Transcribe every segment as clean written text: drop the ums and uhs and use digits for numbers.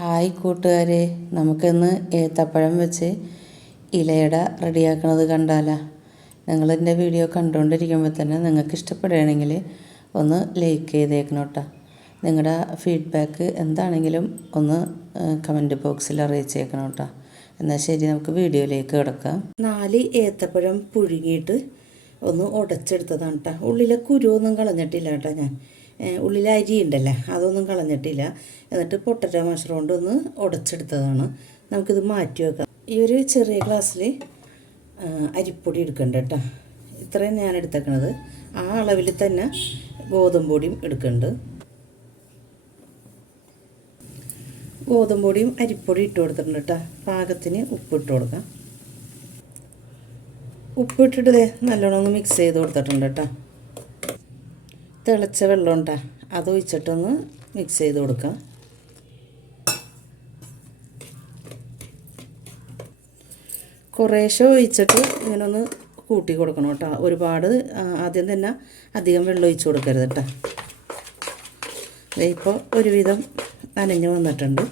Hi കൂട്ടുകാരെ, നമുക്കിന്ന് ഏത്തപ്പഴം വെച്ച് ഇലയട റെഡിയാക്കണത് കണ്ടാലോ? നിങ്ങളെൻ്റെ വീഡിയോ കണ്ടുകൊണ്ടിരിക്കുമ്പോൾ തന്നെ നിങ്ങൾക്ക് ഇഷ്ടപ്പെടുകയാണെങ്കിൽ ഒന്ന് ലൈക്ക് ചെയ്തേക്കണം കേട്ടോ. നിങ്ങളുടെ ഫീഡ്ബാക്ക് എന്താണെങ്കിലും ഒന്ന് കമൻറ്റ് ബോക്സിൽ അറിയിച്ചേക്കണം കേട്ടോ. എന്നാൽ ശരി, നമുക്ക് വീഡിയോയിലേക്ക് കിടക്കാം. 4 ഏത്തപ്പഴം പുഴുങ്ങിയിട്ട് ഒന്ന് ഉടച്ചെടുത്തതാണ് കേട്ടോ. ഉള്ളിലെ കുരുവൊന്നും കളഞ്ഞിട്ടില്ല കേട്ടോ. ഞാൻ ഉള്ളിലെ അരി ഉണ്ടല്ലേ, അതൊന്നും കളഞ്ഞിട്ടില്ല. എന്നിട്ട് പൊട്ടറ്റോ മഷർ കൊണ്ട് ഒന്ന് ഉടച്ചെടുത്തതാണ്. നമുക്കിത് മാറ്റി വെക്കാം. ഈ ഒരു ചെറിയ ഗ്ലാസ്സിൽ അരിപ്പൊടി എടുക്കണ്ട കേട്ടോ. ഇത്രയും ഞാൻ എടുത്തേക്കണത്. ആ അളവിൽ തന്നെ ഗോതമ്പ് പൊടിയും എടുക്കുന്നുണ്ട്. ഗോതമ്പ് പൊടിയും അരിപ്പൊടി ഇട്ട് കൊടുത്തിട്ടുണ്ട് കേട്ടോ. പാകത്തിന് ഉപ്പ് ഇട്ട് കൊടുക്കാം. ഉപ്പിട്ടിട്ട് നല്ലോണം ഒന്ന് മിക്സ് ചെയ്ത് കൊടുത്തിട്ടുണ്ട് കേട്ടോ. തിളച്ച വെള്ളം ഉണ്ടാ, അതൊഴിച്ചിട്ടൊന്ന് മിക്സ് ചെയ്ത് കൊടുക്കാം. കുറേശ്ശെ ഒഴിച്ചിട്ട് ഇങ്ങനെ ഒന്ന് കൂട്ടി കൊടുക്കണം കേട്ടോ. ഒരുപാട് ആദ്യം തന്നെ അധികം വെള്ളം ഒഴിച്ച് കൊടുക്കരുത് കേട്ടോ. ഇപ്പോൾ ഒരുവിധം നനഞ്ഞ് വന്നിട്ടുണ്ട്.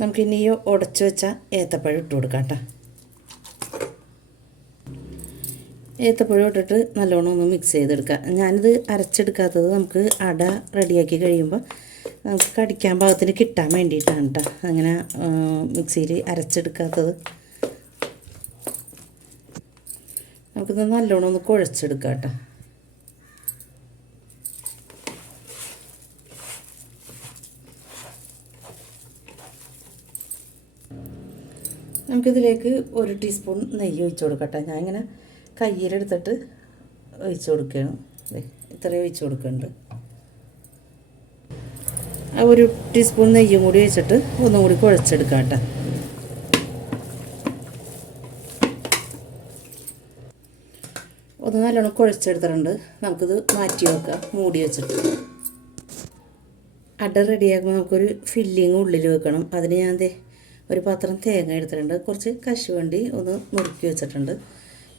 നമുക്കിനി ഉടച്ച് വെച്ച ഏത്തപ്പഴം ഇട്ട് കൊടുക്കാം കേട്ടോ. ഏത്തപ്പഴം ഇട്ടിട്ട് നല്ലോണം ഒന്ന് മിക്സ് ചെയ്തെടുക്കാം. ഞാനിത് അരച്ചെടുക്കാത്തത് നമുക്ക് അട റെഡിയാക്കി കഴിയുമ്പോൾ നമുക്ക് കടിക്കാൻ പാകത്തിന് കിട്ടാൻ വേണ്ടിയിട്ടാണ് കേട്ടോ അങ്ങനെ മിക്സിയിൽ അരച്ചെടുക്കാത്തത്. നമുക്കിത് നല്ലോണം ഒന്ന് കുഴച്ചെടുക്കാം കേട്ടോ. നമുക്കിതിലേക്ക് 1 ടീസ്പൂൺ നെയ്യ് ഒഴിച്ച് കൊടുക്കട്ടെ. ഞാൻ ഇങ്ങനെ കയ്യിലെടുത്തിട്ട് ഒഴിച്ച് കൊടുക്കുകയാണ്. ഇത്രയും ഒഴിച്ച് കൊടുക്കുന്നുണ്ട്. ആ 1 ടീസ്പൂൺ നെയ്യും കൂടി ഒഴിച്ചിട്ട് ഒന്നും കൂടി കുഴച്ചെടുക്കാം കേട്ടോ. ഒന്ന് നല്ലോണം കുഴച്ചെടുത്തിട്ടുണ്ട്. നമുക്കിത് മാറ്റി വെക്കാം മൂടി വെച്ചിട്ട്. അട റെഡിയാക്കുമ്പോൾ നമുക്കൊരു ഫില്ലിങ് ഉള്ളിൽ വെക്കണം. അതിന് ഞാൻ ഒരു പാത്രം തേങ്ങ എടുത്തിട്ടുണ്ട്. കുറച്ച് കശുവണ്ടി ഒന്ന് നുറുക്കി വെച്ചിട്ടുണ്ട്.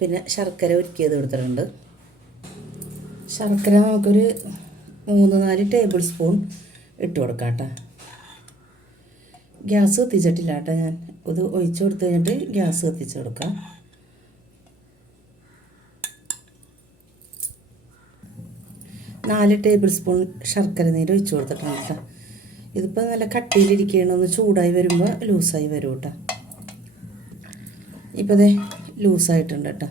പിന്നെ ശർക്കര ഉരുക്കിയത് എടുത്തിട്ടുണ്ട്. ശർക്കര നമുക്കൊരു 3-4 ടേബിൾ സ്പൂൺ ഇട്ട് കൊടുക്കാം കേട്ടോ. ഗ്യാസ് കത്തിച്ചിട്ടില്ല കേട്ടോ. ഞാൻ ഇത് ഒഴിച്ച് കൊടുത്ത് കഴിഞ്ഞിട്ട് ഗ്യാസ് കത്തിച്ച് കൊടുക്കാം. നാല് ടേബിൾ സ്പൂൺ ശർക്കര നീര് ഒഴിച്ച് കൊടുത്തിട്ടുണ്ട് കേട്ടോ. ഇതിപ്പോൾ നല്ല കട്ടിയിലിരിക്കുകയാണ്. ഒന്ന് ചൂടായി വരുമ്പോൾ ലൂസായി വരും കേട്ടോ. ഇപ്പോൾ ദേ ലൂസായിട്ടുണ്ട് കേട്ടോ.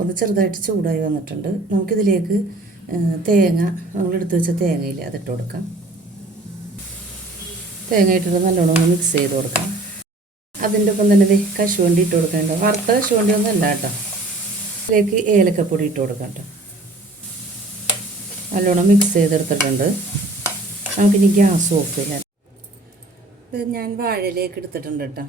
ഒന്ന് ചെറുതായിട്ട് ചൂടായി വന്നിട്ടുണ്ട്. നമുക്കിതിലേക്ക് തേങ്ങ, നമ്മളെടുത്ത് വെച്ച തേങ്ങയില്ലേ, അതിട്ട് കൊടുക്കാം. തേങ്ങ ഇട്ടിട്ട് നല്ലോണം ഒന്ന് മിക്സ് ചെയ്ത് കൊടുക്കാം. അതിൻ്റെ ഒപ്പം തന്നെ കശുവണ്ടി ഇട്ട് കൊടുക്കേണ്ട. വറുത്ത കശുവണ്ടി ഒന്നും അല്ല കേട്ടോ. അതിലേക്ക് ഏലക്കപ്പൊടി ഇട്ട് കൊടുക്കാം കേട്ടോ. നല്ലോണം മിക്സ് ചെയ്തെടുത്തിട്ടുണ്ട്. നമുക്കിനി ഗ്യാസ് ഓഫ് ചെയ്യാം. ഇത് ഞാൻ വാഴയിലേക്ക് എടുത്തിട്ടുണ്ട് കേട്ടോ.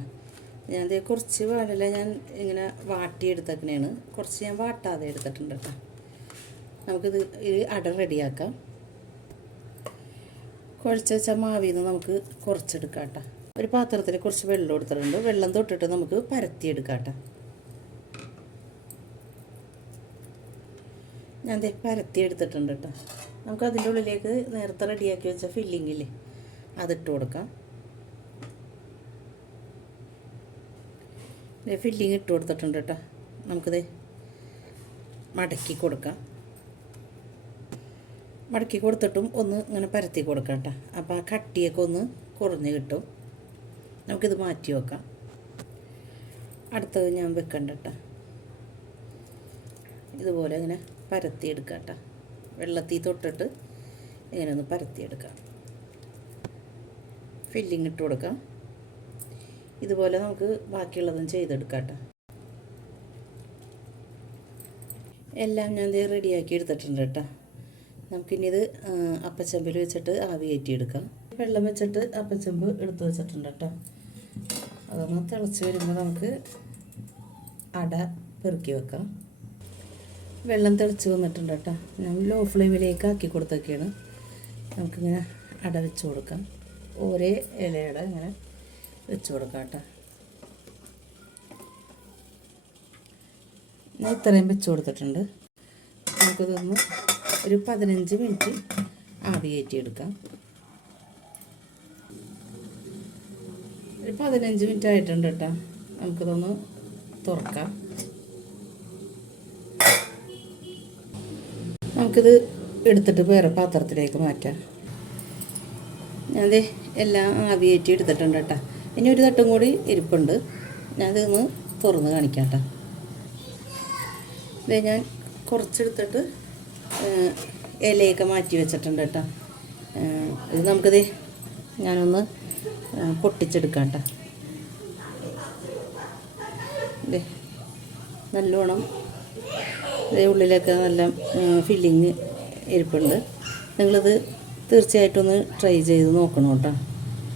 ഞാൻ കുറച്ച് വാഴയില ഞാൻ ഇങ്ങനെ വാട്ടിയെടുത്തേക്കണേണ്. കുറച്ച് ഞാൻ വാട്ടാതെ എടുത്തിട്ടുണ്ട് കേട്ടോ. നമുക്കിത് അട റെഡിയാക്കാം. കുഴച്ച് വെച്ച മാവിൽ നിന്ന് നമുക്ക് കുറച്ചെടുക്കാം കേട്ടോ. ഒരു പാത്രത്തിൽ കുറച്ച് വെള്ളം എടുത്തിട്ടുണ്ട്. വെള്ളം തൊട്ടിട്ട് നമുക്ക് പരത്തിയെടുക്കാം കേട്ടോ. ഞാൻ പരത്തി എടുത്തിട്ടുണ്ട് കേട്ടോ. നമുക്ക് അതിൻ്റെ ഉള്ളിലേക്ക് നേരത്തെ റെഡിയാക്കി വെച്ച ഫില്ലിങ്ങില്ലേ, അതിട്ട് കൊടുക്കാം. ഫില്ലിങ് ഇട്ട് കൊടുത്തിട്ടുണ്ട് കേട്ടോ. നമുക്കിത് മടക്കി കൊടുക്കാം. മടക്കി കൊടുത്തിട്ടും ഒന്ന് ഇങ്ങനെ പരത്തി കൊടുക്കാം കേട്ടോ. അപ്പോൾ ആ കട്ടിയൊക്കെ ഒന്ന് കുറഞ്ഞ് കിട്ടും. നമുക്കിത് മാറ്റി വെക്കാം. അടുത്തത് ഞാൻ വെക്കണ്ട കേട്ടോ. ഇതുപോലെ ഇങ്ങനെ പരത്തിയെടുക്കാം കേട്ടോ. വെള്ളത്തിൽ തൊട്ടിട്ട് ഇങ്ങനെ ഒന്ന് പരത്തിയെടുക്കാം. ഫില്ലിങ് ഇട്ട് കൊടുക്കാം. ഇതുപോലെ നമുക്ക് ബാക്കിയുള്ളതും ചെയ്തെടുക്കാം കേട്ടോ. എല്ലാം ഞാൻ റെഡിയാക്കി എടുത്തിട്ടുണ്ട് കേട്ടോ. നമുക്കിനി ഇത് അപ്പച്ചമ്പിൽ വെച്ചിട്ട് ആവി കയറ്റിയെടുക്കാം. വെള്ളം വെച്ചിട്ട് അപ്പച്ചമ്പ് എടുത്ത് വെച്ചിട്ടുണ്ട് കേട്ടോ. അതൊന്ന് തിളച്ച് വരുമ്പോൾ നമുക്ക് അട പെറുക്കി വെക്കാം. വെള്ളം തിളച്ച് വന്നിട്ടുണ്ട് കേട്ടോ. ഞാൻ ലോ ഫ്ലെയിമിലേക്ക് ആക്കി കൊടുത്തൊക്കെയാണ്. നമുക്കിങ്ങനെ അട വെച്ച് കൊടുക്കാം. ഒരേ ഇലയട ഇങ്ങനെ വെച്ച് കൊടുക്കാം കേട്ടോ. ഞാൻ ഇത്രയും വെച്ച് കൊടുത്തിട്ടുണ്ട്. നമുക്കിതൊന്ന് ഒരു 15 മിനിറ്റ് ആവി കയറ്റിയെടുക്കാം. ഒരു 15 മിനിറ്റ് ആയിട്ടുണ്ട് കേട്ടോ. നമുക്കിതൊന്ന് തുറക്കാം. നമുക്കിത് എടുത്തിട്ട് വേറെ പാത്രത്തിലേക്ക് മാറ്റാം. ഞാനത് എല്ലാം ആവിയേറ്റി എടുത്തിട്ടുണ്ട് കേട്ടോ. ഇനി ഒരു തട്ടും കൂടി ഇരിപ്പുണ്ട്. ഞാനതൊന്ന് തുറന്ന് കാണിക്കാം കേട്ടോ. ഇത് ഞാൻ കുറച്ചെടുത്തിട്ട് ഇലയൊക്കെ മാറ്റി വെച്ചിട്ടുണ്ട് കേട്ടോ. ഇത് നമുക്കിത് ഞാനൊന്ന് പൊട്ടിച്ചെടുക്കാം കേട്ടോ. ഇതേ നല്ലോണം ഇതേ ഉള്ളിലൊക്കെ നല്ല ഫില്ലിങ് ഇരിപ്പുണ്ട്. നിങ്ങളിത് തീർച്ചയായിട്ടും ഒന്ന് ട്രൈ ചെയ്ത് നോക്കണം കേട്ടോ.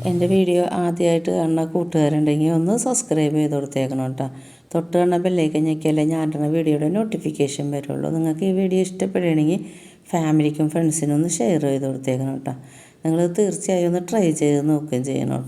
എൻ്റെ വീഡിയോ ആദ്യമായിട്ട് കാണുന്ന കൂട്ടുകാരുണ്ടെങ്കിൽ ഒന്ന് സബ്സ്ക്രൈബ് ചെയ്ത് കൊടുത്തേക്കണം കേട്ടോ. തൊട്ട് കാണുന്ന ബെല്ലൈക്കൻ ഞെക്കിയാലേ ഞാൻ ഇടുന്ന വീഡിയോയുടെ നോട്ടിഫിക്കേഷൻ വരുള്ളൂ. നിങ്ങൾക്ക് ഈ വീഡിയോ ഇഷ്ടപ്പെടുകയാണെങ്കിൽ ഫാമിലിക്കും ഫ്രണ്ട്സിനും ഒന്ന് ഷെയർ ചെയ്ത് കൊടുത്തേക്കണം കേട്ടോ. നിങ്ങൾ തീർച്ചയായും ഒന്ന് ട്രൈ ചെയ്ത് നോക്കുകയും ചെയ്യണം കേട്ടോ.